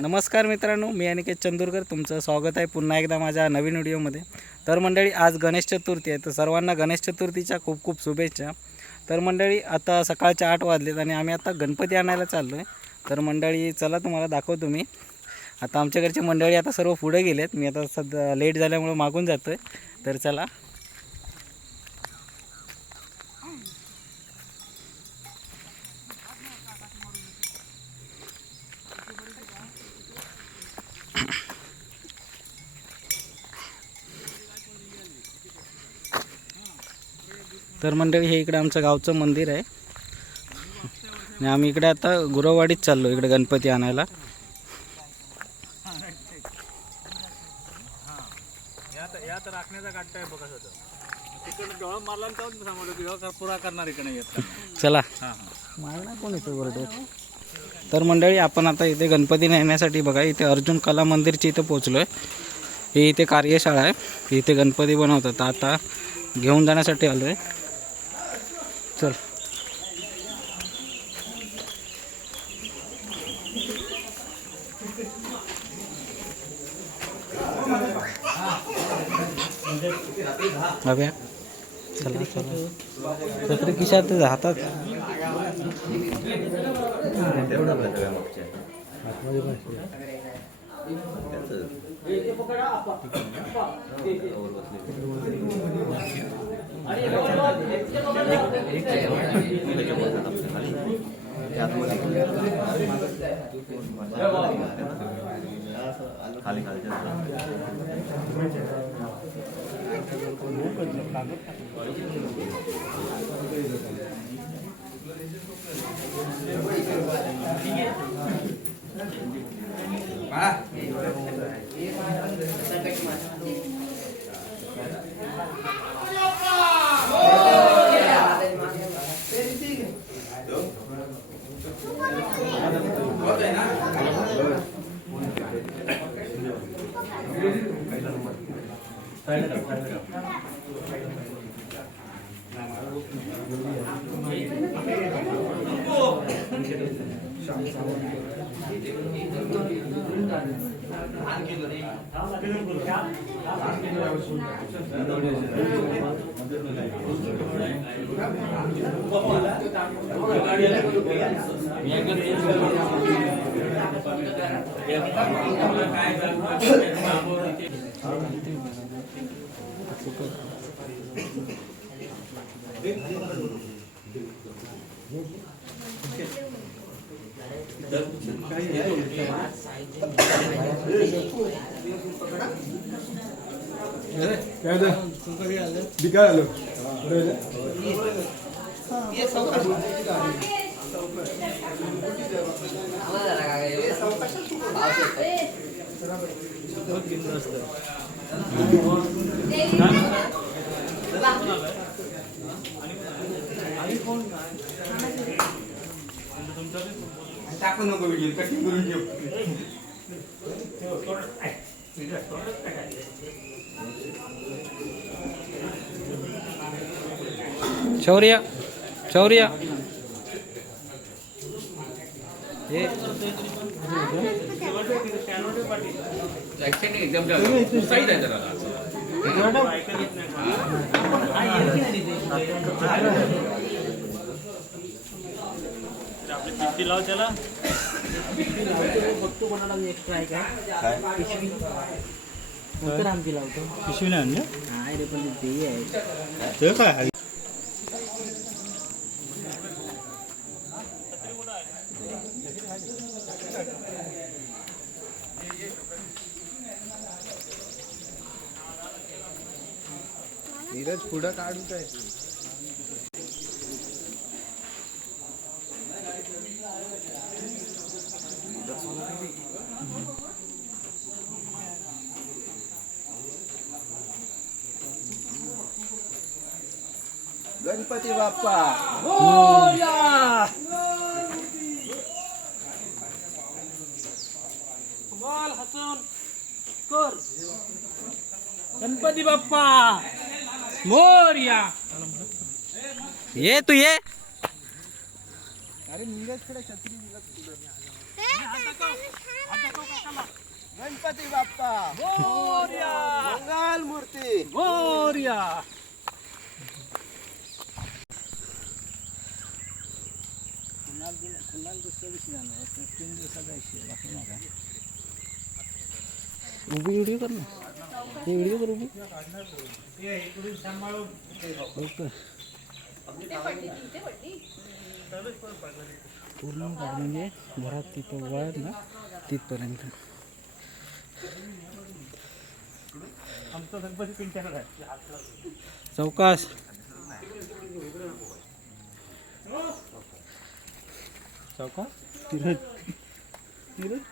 नमस्कार मित्रांनो, मी अनिकेत चंदूरकर तुमचं स्वागत आहे पुन्हा एकदा माझ्या नवीन व्हिडिओमध्ये. तर मंडळी, आज गणेश चतुर्थी आहे, तर सर्वांना गणेश चतुर्थीच्या खूप खूप शुभेच्छा. तर मंडळी, आता सकाळचे 8 वाजलेत आणि आम्ही आता गणपती आणायला चाललो आहे. तर मंडळी, चला तुम्हाला दाखवतो मी. आता आमच्या घरची मंडळी आता सर्व पुढे गेलेत. मी आता सध्या लेट झाल्यामुळे मागून जातो आहे. तर चला. तर मंडळी, हे इकडे आमचं गावचं मंदिर आहे आणि आम्ही इकडे आता गुरववाडीत चाललो इकडे गणपती आणायला. चला. कोण येतो बरोबर. तर मंडळी, आपण आता इथे गणपती नेण्यासाठी बघा इथे अर्जुन कला मंदिरची इथे पोचलो आहे. ही इथे कार्यशाळा आहे, इथे गणपती बनवतात. आता घेऊन जाण्यासाठी आलो आहे. चल. चला चला. छत्री खिशात हातात. खाली खाली टाकू नको व्हिडिओ कटिंग करून ठेव. शौर्य शौर्य आपली पिशवी लाव त्याला. बघतो कोणाला एक्स्ट्रा आहे का पिशवी. नंतर आमची लावतो. पिशवी नाही आणलं. नाही रे, पण ते आहे ते काय. नीरज पुढं काढू काय. गणपती बाप्पा मोरया. गणपती बाप्पा मोरया. ये तू ये. अरे नीरजकडे छत्री दिला गणपती बाप्पा मोरया मंगल मूर्ती. मोरया. उभी व्हिडिओ कर ना. हे व्हिडिओ कर उभी. ओके. पूर्ण काढ म्हणजे घरात तिथं वळत ना तिथपर्यंत. आमचा गणपती पिंट्याकडे आहे. चौकास. चौका तिरच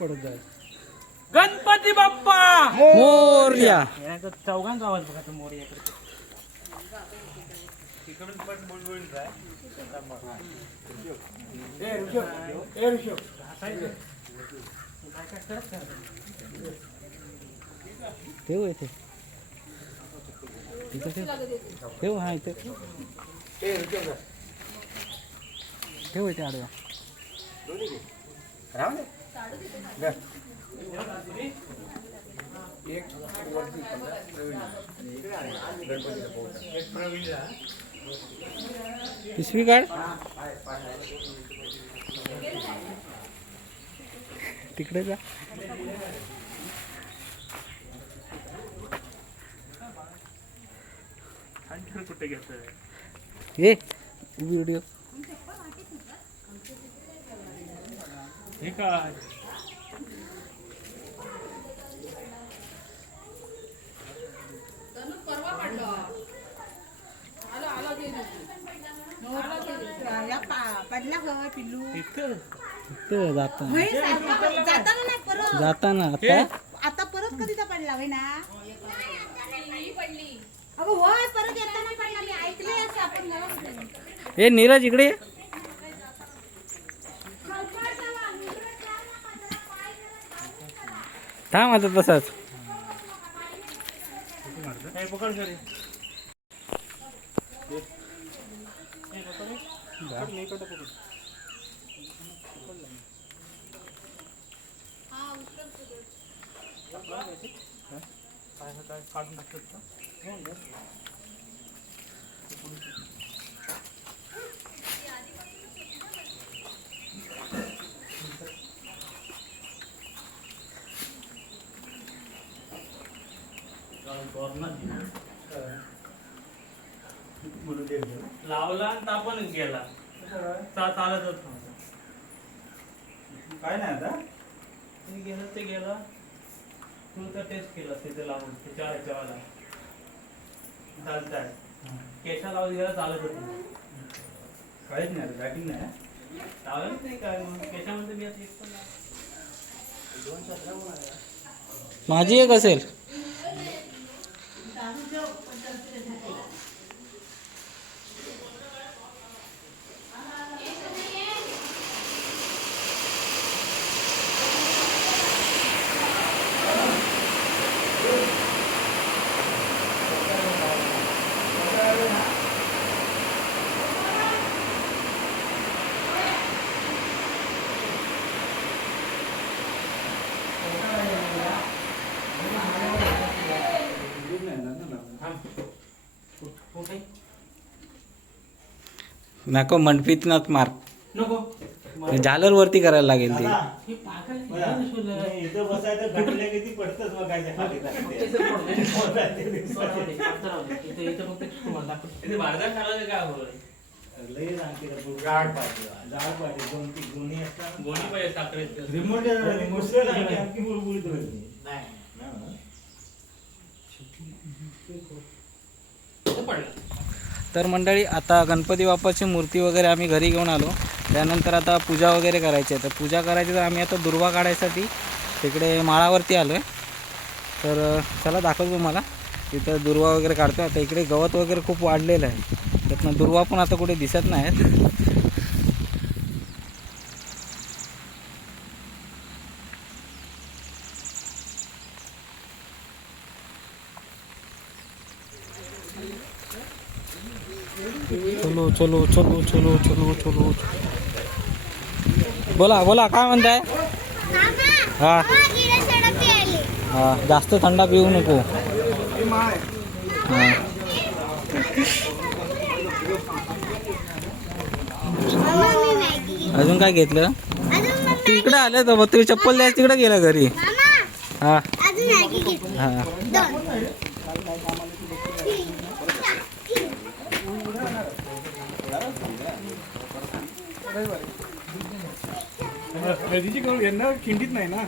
पडत जाय. गणपती बाप्पा मोरया. चौघांचा आवाज बघा तो मोरयाकडे. ठेव इथे. इथं ठेव. ठेव हा इथे. ठेव इथे आडवा. पिशवी काढ. तिकडे जा. कुठे घेतोय ये उभी व्हिडिओ. हे काय पडला ग पिल्लू. इथं जाताना. होय, सारखं जाताना नाही परत. जाताना आता आता परत कधीचा पडला होय ना. अगं होय, परत येताना पडला. मी ऐकले असं आपण घरात. ए नीरज इकडे ये. थांब आता तसाच. पकड घरी. काढून टाकतात का? लावला आणि तापणच गेला. चालतच काय नाही आता गेलं ते गेलं. तू तर टेस्ट केलं तिथे लावून त्याच्या ह्याच्यावाला चालत आहे. केशा लावून गेला चालत होती. काहीच नाही बॅटिंग नाही लावलंच नाही काय. मग केशामध्ये मी आता एक पण माझी एक असेल. नको मंडपीतनाच मार. नको झालर वरती करायला लागेल ती. हे पागल आहे. इथं बसायचं घडलं किती पडतंच बघायचं खाली लई सांगते झाड पाहिजे दोन ती दोन्ही असतात. रिमोट आणखी बुळबुळीत होईल. तर मंडळी आता गणपती बाप्पाची मूर्ती वगैरे आम्ही घरी घेऊन आलो. त्यानंतर आता पूजा वगैरे करायची आहे. तर पूजा करायची तर आम्ही आता दुर्वा काढायसाठी तिकडे माळावरती आलो आहे. तर चला दाखवतो तुम्हाला. तिथं दुर्वा वगैरे काढतो. आता इकडे गवत वगैरे खूप वाढलेलं आहे. त्यातनं दुर्वा पण आता कुठे दिसत नाहीत. चलो चलो चलो चलो चलो चलो. बोला बोला काय म्हणताय. हा हा जास्त थंडा पिऊ नको. हा अजून काय घेतलं. तू इकडे आलं तर तू चप्पल द्यायला तिकडे गेला घरी. हा हा नदीची करून यांना खिंडीत नाही ना.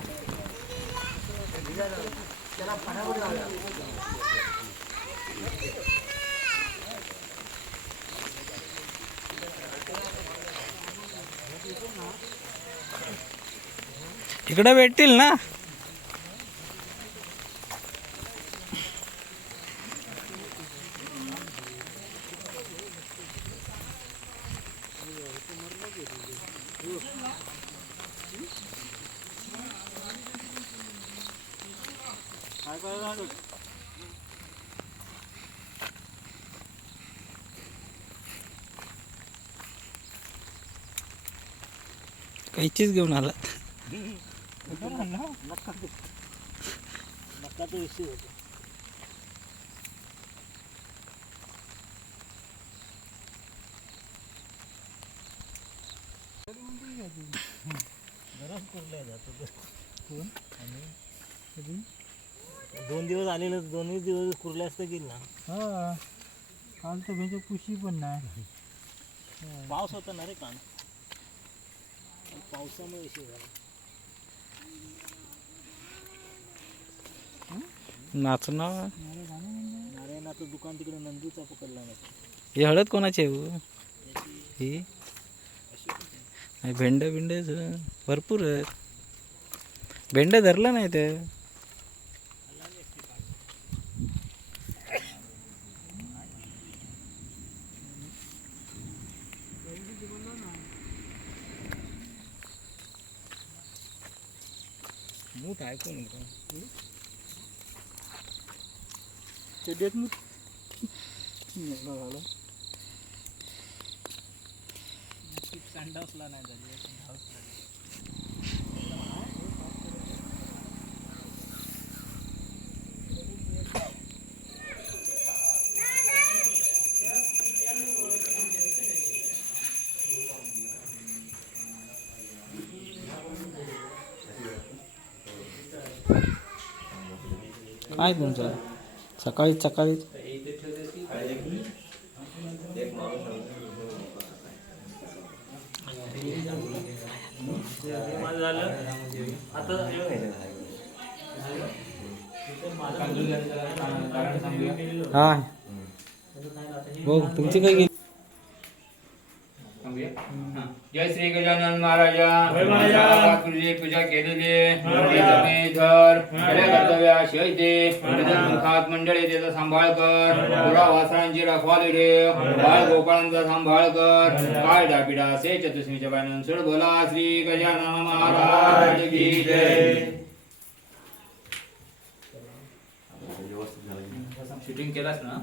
इकडे भेटतील ना. काहीचीच घेऊन आला. दोन दिवस आलेलं, दोन्ही दिवस कुर्ले असतं गेल ना. हा काल तर भेट पुशी पण नाही. पाऊस होता ना रे काल. पावसामुळे विषय झाला. नाचणं नारायणाचं दुकान तिकडे नंदूचा पकडला नाही. ही हळद कोणाची आहे हो? ही नाही भेंड बिंड भरपूर आहेत. भेंड धरलं नाही ते. मूठ ऐकून चेड्यात मग संडासला नाही झाली. काय तुमचं सकाळीच सकाळीच. हा हो तुमची काय गेली. जय श्री गजानन महाराजा. तुझी पूजा केलेली धर कर्तव्य शैते मुखात मंडळी त्याचा सांभाळ कर. पुरा वासरांची रखवाली रे. बाळ गोपाळांचा सांभाळ कर. काय डापिडा से चतुस्मीच्या बायनं सुड बोला श्री गजानन महाराज की जय. शूटिंग केलास ना.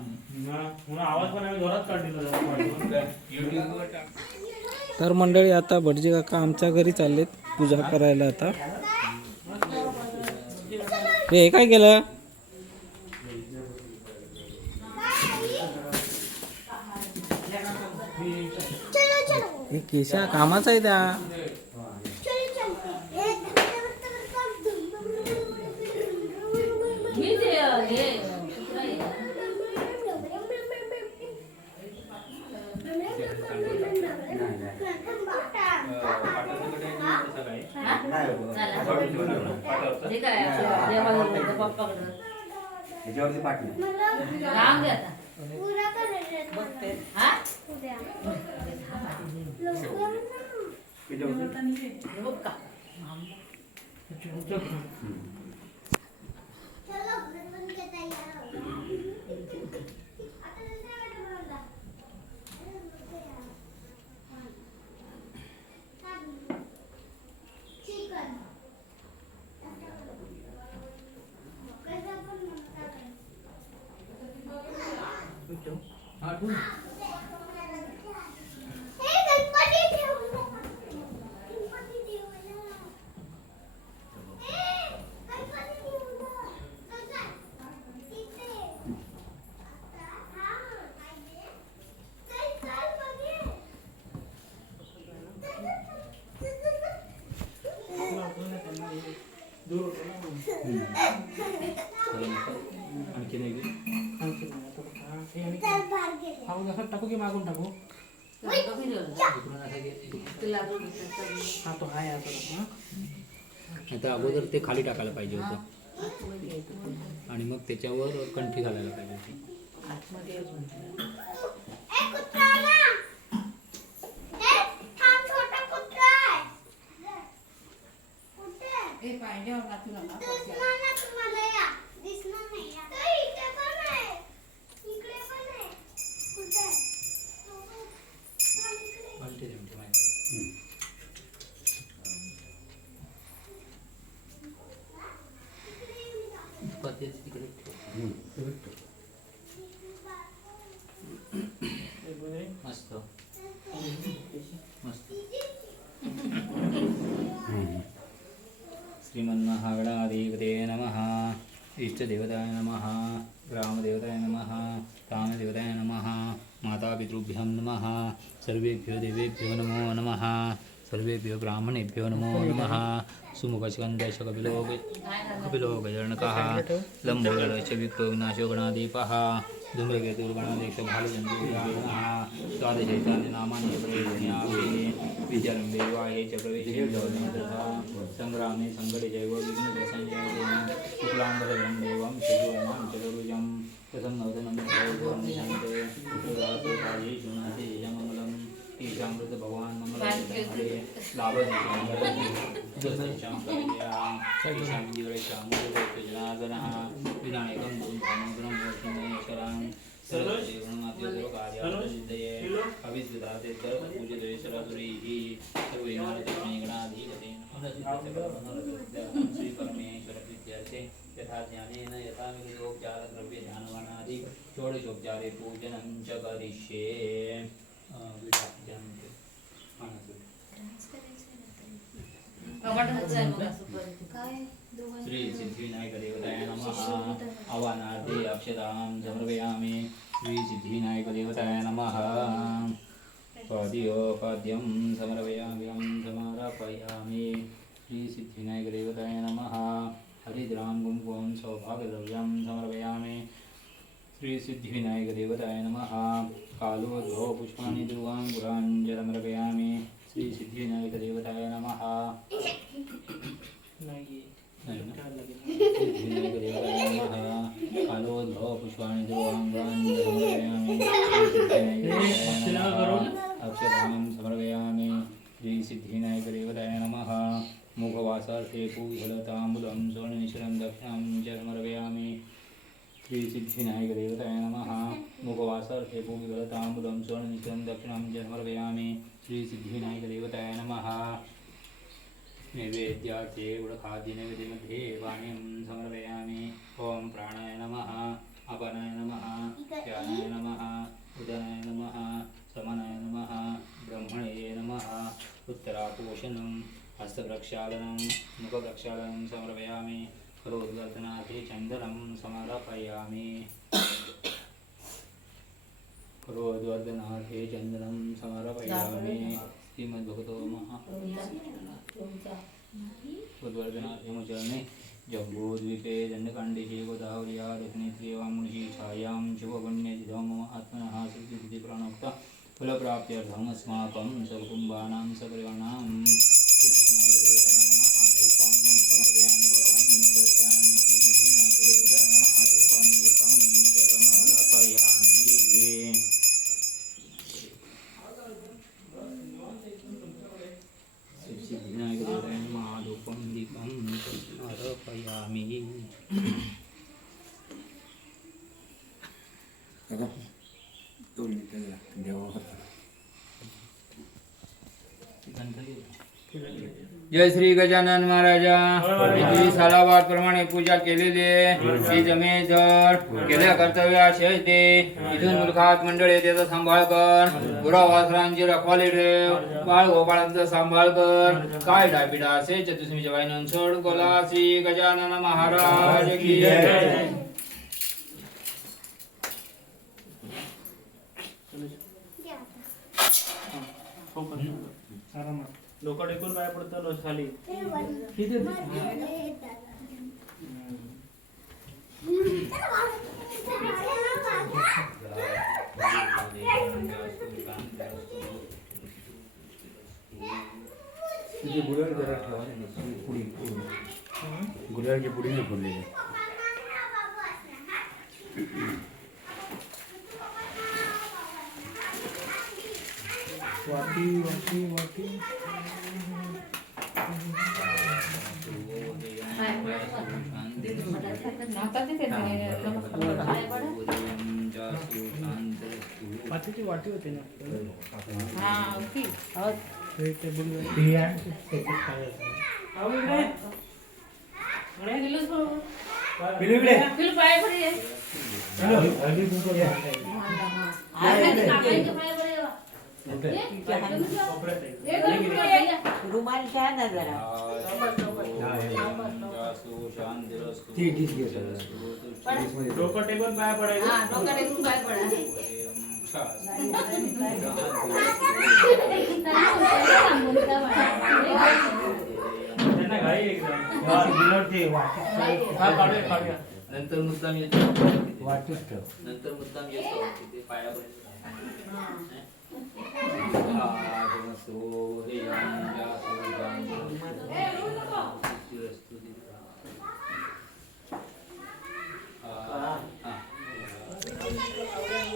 आवाज पण आम्ही जोरात काढलेला युट्यूबवर टाक. तर मंडळी आता भटजी काका आमच्या घरी चाललेत पूजा करायला. आता हे काय केलं. हे केशा कामाचा आहे त्या. त्याच्यावरती पाठी दूर होतो ना म्हणून. आणखी नाही की? आणखी नाही. आता बघ, हा, हे आणि हा मग असं टाकू की मागून टाकू हा तो हाय आता हा. आता अगोदर ते खाली टाकायला पाहिजे होतं आणि मग त्याच्यावर कंठी घालायला पाहिजे होती. आतमध्ये अजून. कंठी नेमकी माहिती. पत्तेच तिकडे ठेव. हे बघ रे. मस्त मस्त. श्रीमन्महागणाधिपते नमः. इष्टदेवताय नमः. ग्रामदेवताय नमः. कामदेवताय नमः. मातापितृभ्यो नमः. सर्वेभ्यो देवेभ्यो नमो नमः. सर्वेभ्यो ब्राह्मणेभ्यो नमो नमः. सुमुखस्कन्दश कपिलो गजर्णकः लम्बोदरश्च विघ्नविनाशो गणाधिपः धूम्रकेतुर्गणाधीश भालचन्द्रः द्वादशैतानि नामानि प्रयोजनीयानि विद्यारम्भे विवाहे च प्रवेशे जगन्नाथः सङ्ग्रामे सङ्कटे चैव विघ्नप्रसञ्जयते शुक्लाम्बरधरं देवं शिशुवर्णं चतुर्भुजं प्रसन्नवदनं भगवन्ते प्रदासोपायेषु नाथे मङ्गलम् ईशामृत भगवान् मङ्गलं लाभनिशां विनायकं गुरुं वर्षिणेश्वरां सर्वदेवमात्मसर्वकार्यासिद्धये अविद्युताते सर्वपूजितेश्वरसुरैः सर्वैमानतस्मैगणाधिपते श्रीपरमेश्वरप्रीत्यर्थे यथा ज्ञानेन यथा विविधोपचारद्रव्यध्यानवनादि षोडशोपचारे पूजनं च करिष्ये. श्री सिद्धिविनायक देवताय नमः. आवाहनार्थे अक्षतां समर्पयामि. श्री सिद्धिविनायक देवताय नमः. पाद्योपाद्यं समर्पयामि. समर्पयामि. श्री सिद्धिविनायक देवताय नमः. हरिद्रां कुङ्कुमं सौभाग्यद्रव्यं समर्पयामि. श्री सिद्धिविनायक देवताय नमः. कालोद्भव पुष्पाणि ध्रुवाङ्कुराञ्जलमर्पयामि. श्री सिद्धिविनायक देवताय नमः. नाही सिद्धिविनायक देवताय नमः. कालोद्भव पुष्पाणि ध्रुवाङ्कुराञ्जलमर्पयामि. अक्षतां समर्पयामि. श्री सिद्धिविनायक देवताय नमः. मुखवासार्थे पूजलताम्बूलं स्वर्णनिशिरं दक्षिणां च समर्पयामि. श्री सिद्धिविनायक देवताय नमः. मुखवासार्थे पूजलताम्बूलं स्वर्णनिशिरं दक्षिणां च समर्पयामि. श्री सिद्धिविनायक देवताय नमः. नैवेद्यार्थे गुडखाद्यनैवेद्यमध्ये पानीयं समर्पयामि. ओम प्राणाय नमः. अपानाय नमः. व्यानाय नमः. उदनाय नमः. समनाय नमः. ब्रह्मणे नमः. उत्तरापोषणं हस्तप्रक्षालनं मुखप्रक्षालनं समर्पयामि. करोद्वर्धनार्थे चन्दनं समर्पयामि. करोद्वर्धनार्थे चन्दनं समर्पयामि. श्रीमद्भगवतो उद्वर्धनार्थे मुचरणे जम्बूद्वीपे दण्डकाण्डे गोदावर्या दक्षिणेत्रे वामुषि छायां शुभपुण्यतिथौ मम आत्मनः सिद्धिप्राणोक्ता फलप्राप्त्यर्थम् अस्माकं सर्वकुटुम्बानां सपरिवाराणां सिद्धिविनायकदेवताय नमः. धूपं समर्पयामि. दीपं दर्शयामि. श्रीसिद्धिविनायकदेवताय नमः. धूपं दीपं च समर्पयामि. सिद्धिविनायकदेवताय नमः. धूपं दीपं च समर्पयामि. जय श्री गजानन महाराजा. इथली सालाबाद प्रमाणे पूजा केलेली आहे. ही जमेधर केल्या कर्तव्याशय ते इथून मुलखात मंडळी त्याचा सांभाळ कर. गुरावासरांची रखवाली ठेव. बाळ गोपाळांचा सांभाळ कर. काय डायबिटा असे चतुस्मीच्या बाईनं सोड कोला. श्री गजानन महाराज की जय. आरामात डोकं टेकून पाय पडतो खाली. गुलाबची पुडी नाही फोडलेली. मातीची वाटी होती ना. रुमाल घ्या ना जरा. डोकं टेकून पाय पडायचं. त्यांना घाई एकदम. हा, काढूया. नंतर मुद्दाम येतो. नंतर मुद्दाम येतो तिथे पायापर्यंत.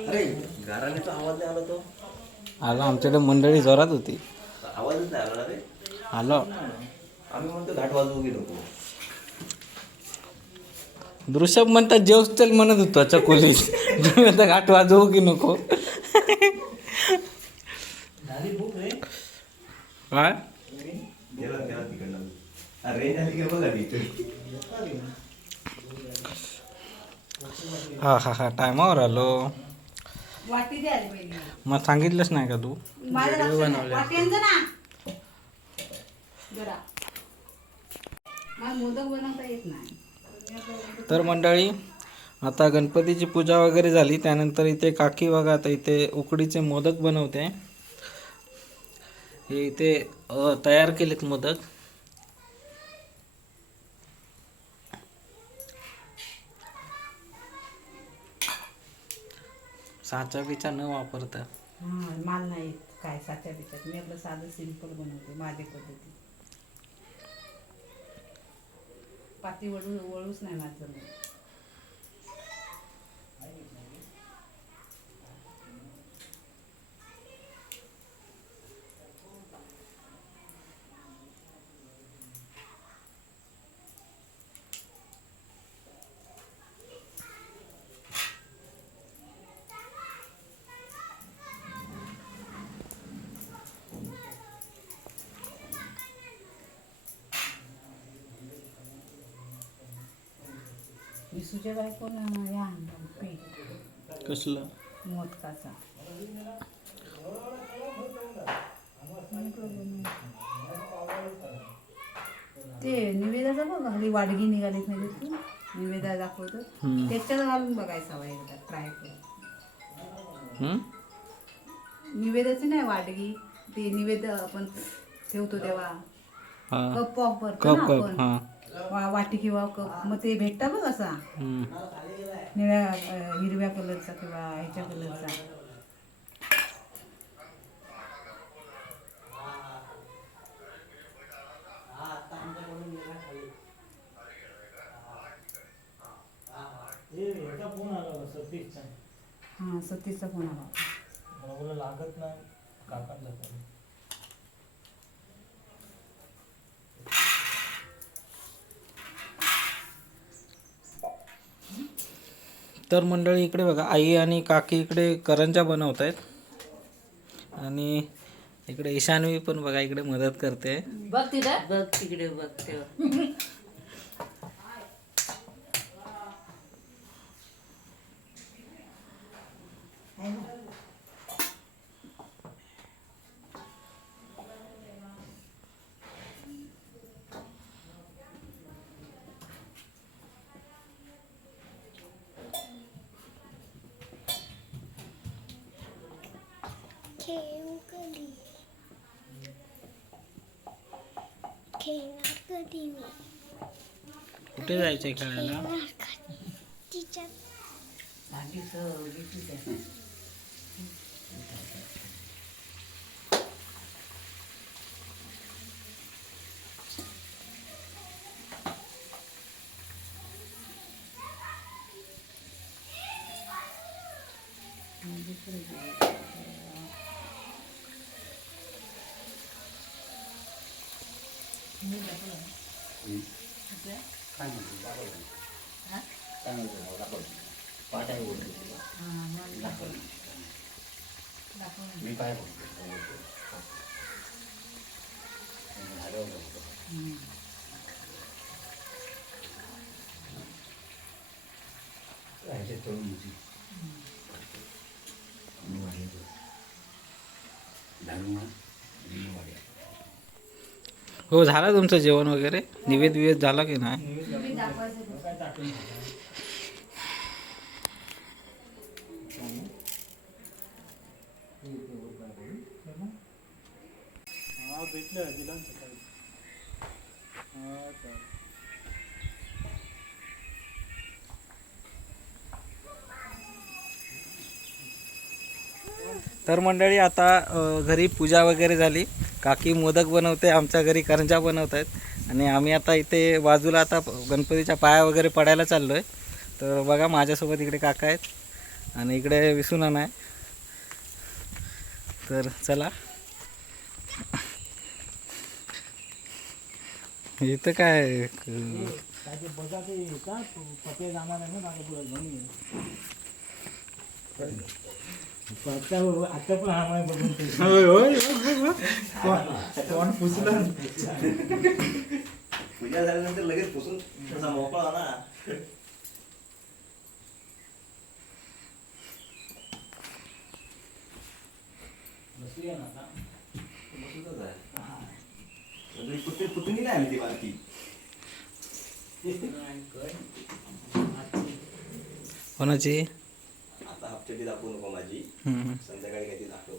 अरे गाराण्याचा आवाज नाही आला तो. आलो आमच्याकडे मंडळी जोरात होती. आवाजच नाही आला रे. आलो आम्ही म्हणतो घाट वाजवू की नको. दृश्यम म्हणतात जेवच चल म्हणत होतो चकोली. तुम्ही आता घाट वाजवू की नको. काय गेला तिकडनं. रेंज आली का बघा तिथे. हा हा हा टायमावर आलो. वाटी द्या रे बहिणी. मग सांगितलंच नाही का तू. माझ्या लक्षात नाही. वाटी आणजा ना जरा. मला मोदक बनवता येत नाही. तर मंडळी आता गणपतीची पूजा वगैरे झाली. त्यानंतर इथे काकी बघा आता इथे उकडीचे मोदक बनवते. हे इथे तयार केलेत मोदक. साचा बिचा न वापरता. माल नाही काय साच्या बिच्यात. मी आपलं साधं सिंपल बनवते माझ्या पद्धती. पाती वळूच नाही माझं. विसूच्या बायकोन या पीठ कसलं मोदकाचा. ते निवेदाचा बघ हल्ली वाडगी निघालीत नाही तू निवेदा दाखवतो. त्याच्यात घालून बघायचा हवा एकदा ट्राय करून. निवेदाची नाही वाडगी. ते निवेद आपण ठेवतो तेव्हा कप वापरतो ना आपण. वाटी किंवा कप. मग ते भेटता बघ असा निळ्या हिरव्या कलरचा किंवा ह्याच्या कलरचा. हा सतीशचा फोन आला. लागत नाही काकांना. तर मंडळी इकडे बघा आई आणि काकी इकडे करंजा बनवत आहेत. आणि इकडे ईशान्वी पण बघा इकडे मदत करते. बघ तिकडे बघ तेव्हा. खेळणार कधी मी कुठे जायचंय खेळायला? टीचर हो, झालं तुमचं जेवण वगैरे? निवेद विवेद झाला की नाही? तुम्ही दाखवायचं. हा भेटलं दिला ना सकाळी. हा चालेल. तर मंडळी आता घरी पूजा वगैरे झाली. काकी मोदक बनवते, आमच्या घरी करंजा बनवत आहेत आणि आम्ही आता इथे बाजूला आता गणपतीच्या पाया वगैरे पडायला चाललो आहे. तर बघा माझ्यासोबत इकडे काका आहेत आणि इकडे विसुनाना आहे. तर चला, इथं काय काय ते बघा ते का पपे जाणार आहे ना माझ्या पुढे घेऊन ये. आता पण हा माय बघून कोण पुसलं. पूजा झाल्यानंतर लगेच पुसून तसा मोकळा ना. पुतणी नाही आली ती बारकी. कोणाची? आता हप्त्याची दाखवू नको माझी, संध्याकाळी काही दाखव.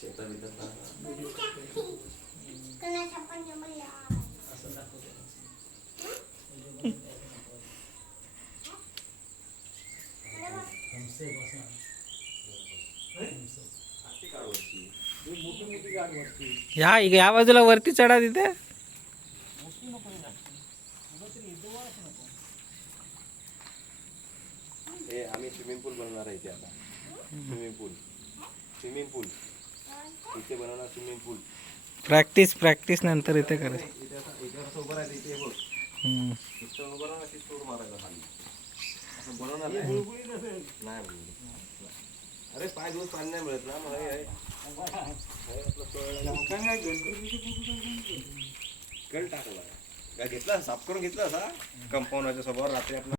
शेतात या बाजूला वरती चढा तिथे. आम्ही स्विमिंग पूल बनवणार आहे इथे आता. स्विमिंग पूल इथे बनवणार. स्विमिंग पूल प्रॅक्टिस नंतर इथे करायची. इथे असं उभं राहायचं. इथे बघ, इथं उभं राहून अशी स्टोर मारायचा खाली. असं बनवणार नाही. अरे 5 दिवस पाणी नाही मिळत ना मला. कळ टाकला का घेतला, साफ करून घेतला असा कंपाऊंडच्या स्वभावावर रात्री आपला.